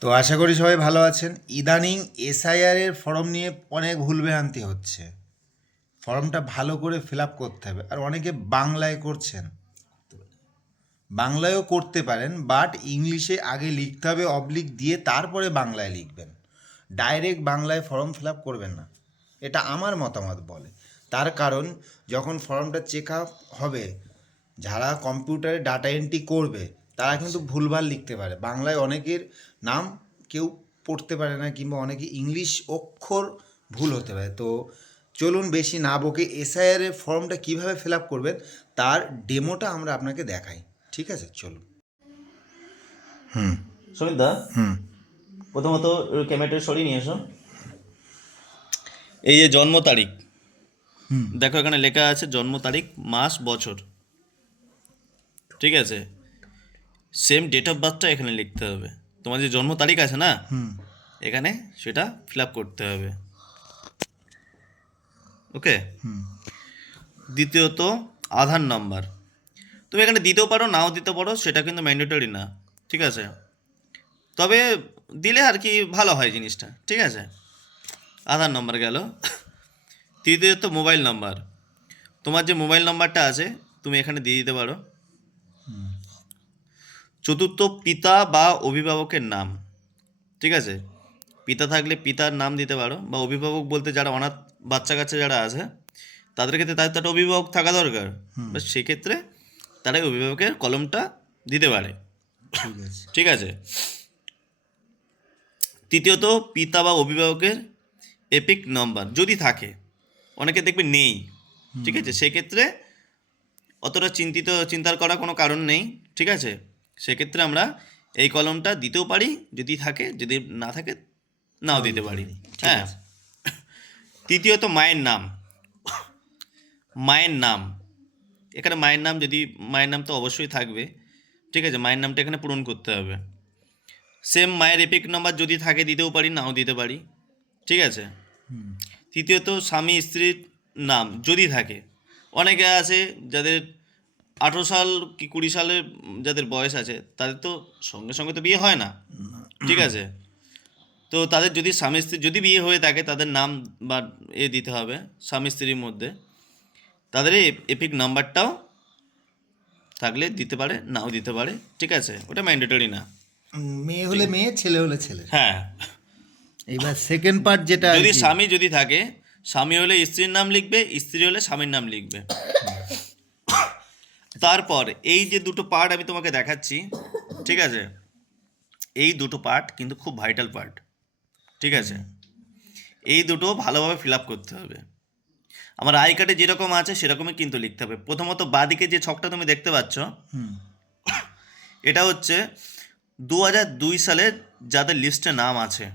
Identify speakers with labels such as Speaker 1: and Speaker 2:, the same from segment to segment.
Speaker 1: তো আশা করি সবাই ভালো আছেন। ইদানিং এসআইআর এর ফর্ম নিয়ে অনেক ভুলভ্রান্তি হচ্ছে। ফর্মটা ভালো করে ফিল আপ করতে হবে। আর অনেকে বাংলায় করছেন। বাংলায়ও করতে পারেন, বাট ইংলিশে আগে লিখতে হবে অবলিক দিয়ে তারপরে বাংলায় লিখবেন। ডাইরেক্ট বাংলায় ফর্ম ফিল আপ করবেন না। এটা আমার মতামত বলে। তার কারণ, যখন ফর্মটা চেক আপ হবে, যারা কম্পিউটারে ডাটা এন্ট্রি করবে, তারা কিন্তু ভুলভাল লিখতে পারে। বাংলায় অনেকের নাম কেউ পড়তে পারে না কিংবা অনেকে ইংলিশ অক্ষর ভুল হতে পারে। তো চলুন বেশি না বকে এসআইআর এর ফর্মটা কীভাবে ফিল আপ করবেন তার ডেমোটা আমরা আপনাকে দেখাই। ঠিক আছে? চলুন। হুম।
Speaker 2: সুমিতদা?
Speaker 1: হুম।
Speaker 2: প্রথমত ক্যামেরাটা সরিয়ে নিয়ে এসো। এই যে জন্ম তারিখ।
Speaker 1: হুম।
Speaker 2: দেখো এখানে লেখা আছে জন্ম তারিখ মাস বছর। ঠিক আছে? সেম ডেট অফ বার্থটা এখানে লিখতে হবে। তোমার যে জন্ম তারিখ আছে না
Speaker 1: হুম।
Speaker 2: এখানে সেটা ফিল আপ করতে হবে। ওকে দ্বিতীয়ত আধার নাম্বার তুমি এখানে দিতেও পারো নাও দিতে পারো সেটা কিন্তু ম্যান্ডেটরি না। ঠিক আছে? তবে দিলে আর কি ভালো হয় জিনিসটা ঠিক আছে? আধার নাম্বার গেল। তৃতীয়ত মোবাইল নাম্বার তোমার যে মোবাইল নাম্বারটা আছে তুমি এখানে দিয়ে দিতে পারো। চতুর্থ পিতা বা অভিভাবকের নাম ঠিক আছে? পিতা থাকলে পিতার নাম দিতে পারো বা অভিভাবক বলতে যারা অনাথ বাচ্চা কাচ্চা যারা আছে তাদের ক্ষেত্রে তাদের একটা অভিভাবক থাকা দরকার। সেক্ষেত্রে তারাই অভিভাবকের কলমটা দিতে পারে।
Speaker 1: ঠিক আছে।
Speaker 2: ঠিক আছে? তৃতীয়ত পিতা বা অভিভাবকের এপিক নম্বর যদি থাকে অনেকে দেখবে নেই ঠিক আছে? সেক্ষেত্রে অতটা চিন্তিত চিন্তার করার কোনো কারণ নেই ঠিক আছে? সেক্ষেত্রে আমরা এই কলমটা দিতেও পারি যদি থাকে যদি না থাকে নাও দিতে পারি। হ্যাঁ। তৃতীয়ত মায়ের নাম। মায়ের নাম। এখানে মায়ের নাম যদি মায়ের নাম তো অবশ্যই থাকবে। ঠিক আছে মায়ের নামটা এখানে পূরণ করতে হবে। সেম মায়ের এপিক নাম্বার যদি থাকে দিতেও পারি নাও দিতে পারি। ঠিক আছে? তৃতীয়ত স্বামী স্ত্রীর নাম যদি থাকে। অনেকে আছে যাদের আঠেরো সাল কি কুড়ি সালের যাদের বয়স আছে তাদের তো সঙ্গে সঙ্গে তো বিয়ে হয় না। ঠিক আছে? তো তাদের যদি স্বামী স্ত্রী যদি বিয়ে হয়ে থাকে তাদের নাম বা এ দিতে হবে স্বামী স্ত্রীর মধ্যে। তাদের এই এপিক নাম্বারটাও থাকলে দিতে পারে নাও দিতে পারে। ঠিক আছে? ওটা ম্যান্ডেটরি না।
Speaker 1: মেয়ে হলে মেয়ে ছেলে হলে ছেলে।
Speaker 2: হ্যাঁ।
Speaker 1: এবার সেকেন্ড পার্ট যেটা
Speaker 2: যদি স্বামী যদি থাকে স্বামী হলে স্ত্রীর নাম লিখবে স্ত্রী হলে স্বামীর নাম লিখবে। তারপর এই যে দুটো পার্ট আমি তোমাকে দেখাচ্ছি ঠিক আছে? এই দুটো পার্ট কিন্তু খুব ভাইটাল পার্ট ঠিক আছে? এই দুটো ভালোভাবে ফিল আপ করতে হবে। আমার আই কার্ডে যেরকম আছে সেরকমই কিন্তু লিখতে হবে। প্রথমত বাদিকে যে ছকটা তুমি দেখতে পাচ্ছ
Speaker 1: হুম।
Speaker 2: এটা হচ্ছে দু হাজার দুই সালে যাদের লিস্টে নাম আছে।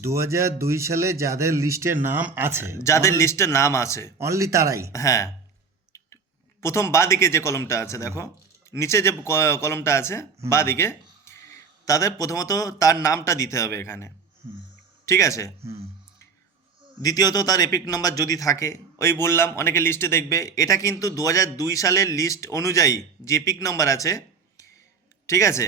Speaker 1: দু হাজার দুই সালে যাদের লিস্টে নাম আছে
Speaker 2: যাদের লিস্টে নাম আছে।
Speaker 1: অনলি তারাই।
Speaker 2: হ্যাঁ। প্রথম বাঁদিকে যে কলমটা আছে দেখো নিচে যে কলমটা আছে বাঁদিকে তাদের প্রথমত তার নামটা দিতে হবে এখানে। ঠিক আছে?
Speaker 1: হুম।
Speaker 2: দ্বিতীয়ত তার এপিক নাম্বার যদি থাকে ওই বললাম অনেকে লিস্টে দেখবে এটা কিন্তু দু হাজার দুই সালের লিস্ট অনুযায়ী যে এপিক নাম্বার আছে ঠিক আছে?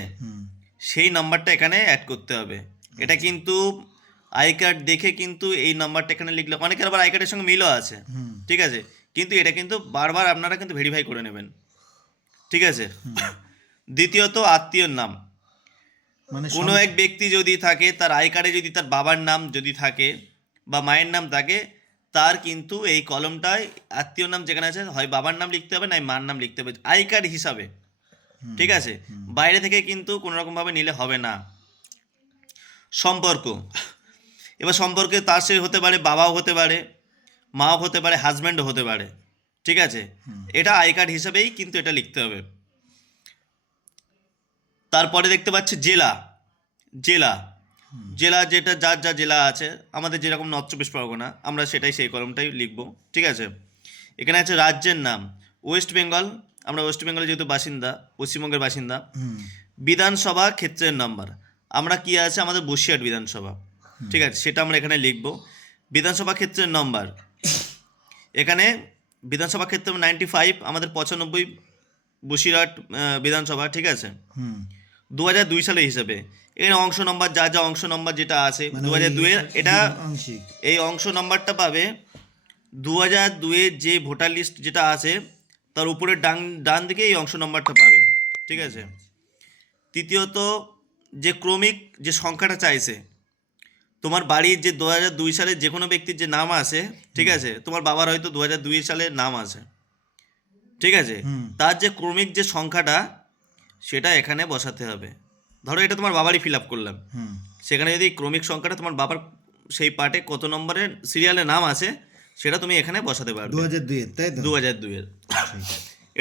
Speaker 2: সেই নাম্বারটা এখানে অ্যাড করতে হবে। এটা কিন্তু আই কার্ড দেখে কিন্তু এই নাম্বারটা এখানে লিখলে অনেকের আবার আই কার্ডের সঙ্গে মিলও আছে।
Speaker 1: হুম।
Speaker 2: ঠিক আছে? কিন্তু এটা কিন্তু বারবার আপনারা কিন্তু ভেরিফাই করে নেবেন। ঠিক আছে? দ্বিতীয়ত আত্মীয়র নাম।
Speaker 1: মানে
Speaker 2: কোনো এক ব্যক্তি যদি থাকে তার আই কার্ডে যদি তার বাবার নাম যদি থাকে বা মায়ের নাম থাকে তার কিন্তু এই কলমটায় আত্মীয় নাম যেখানে আছে হয় বাবার নাম লিখতে হবে নয় মার নাম লিখতে হবে। আই কার্ড হিসাবে। ঠিক আছে? বাইরে থেকে কিন্তু কোনো রকমভাবে নিলে হবে না। সম্পর্ক। এবার সম্পর্কে তার সে হতে পারে বাবাও হতে পারে। মাও হতে পারে হাজব্যান্ডও হতে পারে ঠিক আছে? এটা আই কার্ড হিসেবেই কিন্তু এটা লিখতে হবে। তারপরে দেখতে পাচ্ছি জেলা জেলা। জেলা যেটা যার যা জেলা আছে আমাদের যেরকম নর্থ চব্বিশ পরগনা আমরা সেটাই সেই কলমটাই লিখব ঠিক আছে? এখানে আছে রাজ্যের নাম ওয়েস্ট বেঙ্গল আমরা ওয়েস্ট বেঙ্গলের যেহেতু বাসিন্দা পশ্চিমবঙ্গের বাসিন্দা। বিধানসভা ক্ষেত্রের নাম্বার আমরা কি আছে? আমাদের বসিরহাট বিধানসভা ঠিক আছে? সেটা আমরা এখানে লিখব। বিধানসভা ক্ষেত্রের নম্বর এখানে বিধানসভা ক্ষেত্র নাইনটি ফাইভ আমাদের পঁচানব্বই বসিরহাট বিধানসভা ঠিক আছে? দু হাজার দুই সালের হিসাবে। এখানে অংশ নম্বর যা যা অংশ নম্বর যেটা আছে
Speaker 1: মানে
Speaker 2: দু হাজার দুয়ের এটা এই অংশ নম্বরটা পাবে দু হাজার দুয়ের যে ভোটার লিস্ট যেটা আছে তার উপরে ডান ডান দিকে এই অংশ নম্বরটা পাবে ঠিক আছে? তৃতীয়ত যে ক্রমিক যে সংখ্যাটা চাইছে তোমার বাড়ির যে দু হাজার দুই সালে যে কোনো ব্যক্তির যে নাম আছে ঠিক আছে? তোমার বাবার হয়তো দু হাজার দুই সালে নাম আছে ঠিক আছে? তার যে ক্রমিক যে সংখ্যাটা সেটা এখানে বসাতে হবে। ধরো এটা তোমার বাবারই ফিল আপ করলাম। সেখানে যদি ক্রমিক সংখ্যাটা তোমার বাবার সেই পার্টে কত নম্বরের সিরিয়ালের নাম আছে সেটা তুমি এখানে বসাতে পারবে।
Speaker 1: দু হাজার দুইয়ের তাই
Speaker 2: দু হাজার দুইয়ের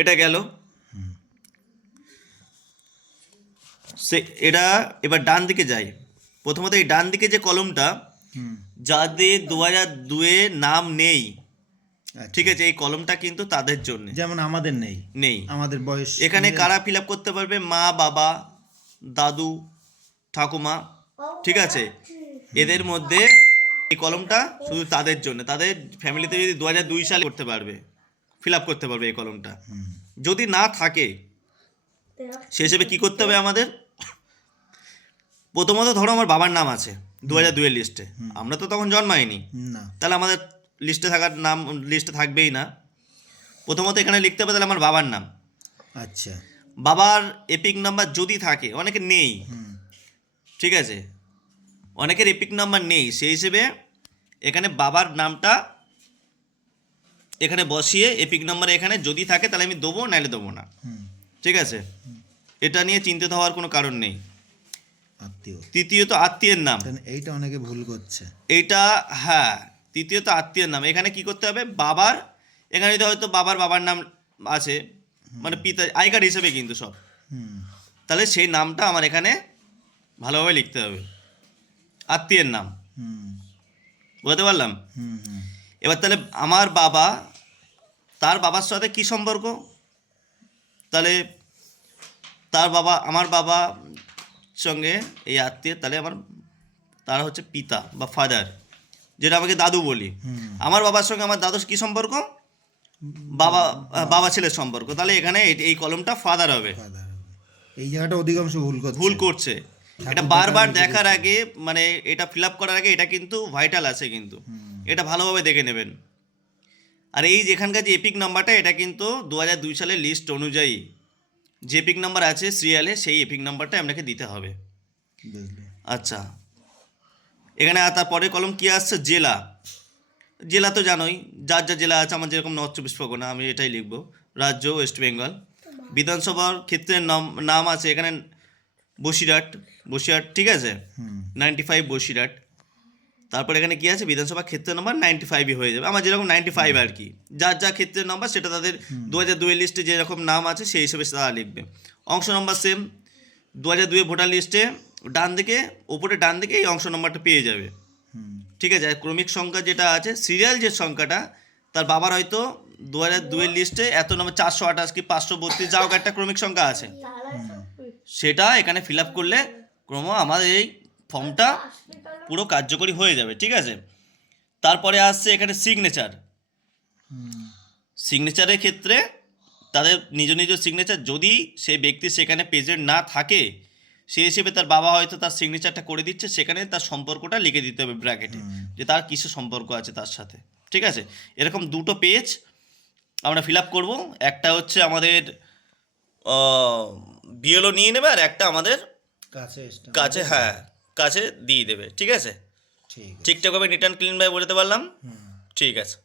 Speaker 2: এটা গেল। সে এটা এবার ডান দিকে যাই। প্রথমত এই ডান দিকে যে কলমটা যাদের দু হাজার দুয়ে নাম নেই
Speaker 1: আচ্ছা।
Speaker 2: ঠিক আছে এই কলমটা কিন্তু তাদের জন্য।
Speaker 1: যেমন আমাদের নেই।
Speaker 2: নেই।
Speaker 1: আমাদের বয়স
Speaker 2: এখানে কারা ফিল আপ করতে পারবে? মা বাবা দাদু ঠাকুমা ঠিক আছে? এদের মধ্যে এই কলমটা শুধু তাদের জন্য। তাদের ফ্যামিলিতে যদি দু হাজার দুই সালে করতে পারবে ফিল আপ করতে পারবে এই কলমটা। যদি না থাকে সে হিসেবে কী করতে হবে আমাদের? প্রথমত ধরো আমার বাবার নাম আছে দু হাজার দুইয়ের লিস্টে আমরা তো তখন জন্মাইনি।
Speaker 1: না।
Speaker 2: তাহলে আমাদের লিস্টে থাকার নাম লিস্টে থাকবেই না। প্রথমত এখানে লিখতে হবে তাহলে আমার বাবার নাম।
Speaker 1: আচ্ছা।
Speaker 2: বাবার এপিক নাম্বার যদি থাকে অনেকে নেই। ঠিক আছে? অনেকের এপিক নাম্বার নেই। সেই হিসেবে এখানে বাবার নামটা এখানে বসিয়ে এপিক নাম্বার এখানে যদি থাকে তাহলে আমি দেবো নাহলে দেবো না। ঠিক আছে? এটা নিয়ে চিন্তিত হওয়ার কোনো কারণ নেই।
Speaker 1: আত্মীয়।
Speaker 2: তৃতীয়ত আত্মীয়ের নাম।
Speaker 1: এইটা অনেকে ভুল করছে।
Speaker 2: এইটা হ্যাঁ তৃতীয়ত আত্মীয়ের নাম। এখানে কি করতে হবে? বাবার এখানে যদি হয়তো বাবার বাবার নাম আছে মানে পিতা আই কার্ড হিসেবে কিন্তু সব।
Speaker 1: হুম।
Speaker 2: তাহলে সেই নামটা আমার এখানে ভালোভাবে লিখতে হবে। আত্মীয়ের নাম।
Speaker 1: হুম।
Speaker 2: বুঝতে পারলাম?
Speaker 1: হুম হুম।
Speaker 2: এবার তাহলে আমার বাবা তার বাবার সাথে কি সম্পর্ক? তাহলে তার বাবা আমার বাবা সঙ্গে এই আত্মীয় তাহলে আমার তার হচ্ছে পিতা বা ফাদার যেটা আমাকে দাদু বলি। আমার বাবার সঙ্গে আমার দাদুর কি সম্পর্ক? বাবা বাবা ছেলের সম্পর্ক। তাহলে এখানে এই- কলমটা ফাদার হবে।
Speaker 1: এই জায়গাটা অধিকাংশ ভুল
Speaker 2: ভুল করছে। এটা বারবার দেখার আগে মানে এটা ফিল আপ করার আগে এটা কিন্তু ভাইটাল আছে কিন্তু। এটা ভালোভাবে দেখে নেবেন। আর এই যেখানকার যে এপিক নাম্বারটা এটা কিন্তু দু হাজার দুই সালের লিস্ট অনুযায়ী যে এপিক নাম্বার আছে সিরিয়ালে সেই এপিক নাম্বারটা আপনাকে দিতে হবে। আচ্ছা। এখানে আর তারপরে কলম কি আসছে? জেলা। জেলা তো জানোই যার যা জেলা আছে আমার যেরকম নর্থ চব্বিশ পরগনা আমি এটাই লিখব। রাজ্য ওয়েস্ট বেঙ্গল বিধানসভার ক্ষেত্রের নাম নাম আছে এখানে বসিরহাট বসিরহাট ঠিক আছে? Ninety five Basirhat. তারপর এখানে কি আছে? বিধানসভা ক্ষেত্রের নম্বর নাইনটি ফাইভই হয়ে যাবে। আমার যেরকম নাইনটি ফাইভ আর কি। যার যা ক্ষেত্রের নম্বর সেটা তাদের দু হাজার দুয়ের লিস্টে যেরকম নাম আছে সেই হিসেবে তারা লিখবে। অংশ নম্বর সেম দু হাজার দুয়ে ভোটার লিস্টে ডান দিকে ওপরে ডান দিকে এই অংশ নম্বরটা পেয়ে যাবে। ঠিক আছে? ক্রমিক সংখ্যা যেটা আছে সিরিয়াল যে সংখ্যাটা তার বাবার হয়তো দু হাজার দুয়ের লিস্টে এত নম্বর চারশো আঠাশ কি পাঁচশো বত্রিশ যা হোক একটা ক্রমিক সংখ্যা আছে। সেটা এখানে ফিল আপ করলে ক্রম আমাদের এই ফর্মটা পুরো কার্যকরী হয়ে যাবে ঠিক আছে? তারপরে আসছে এখানে সিগনেচার সিগনেচারের ক্ষেত্রে তাদের নিজ নিজ সিগনেচার যদি সেই ব্যক্তি সেখানে প্রেজেন্ট না থাকে সেই হিসেবে তার বাবা হয়তো তার সিগনেচারটা করে দিচ্ছে সেখানে তার সম্পর্কটা লিখে দিতে হবে ব্র্যাকেটে যে তার কিসের সম্পর্ক আছে তার সাথে ঠিক আছে? এরকম দুটো পেজ আমরা ফিল আপ করব। একটা হচ্ছে আমাদের বিএলও নিয়ে নেবে আর একটা আমাদের
Speaker 1: কাছে
Speaker 2: কাছে হ্যাঁ। কাছে দিয়ে দেবে ঠিক আছে?
Speaker 1: ঠিক
Speaker 2: ঠিকঠাকভাবে নিট অ্যান্ড ক্লিন ভাই বোঝাতে পারলাম ঠিক আছে।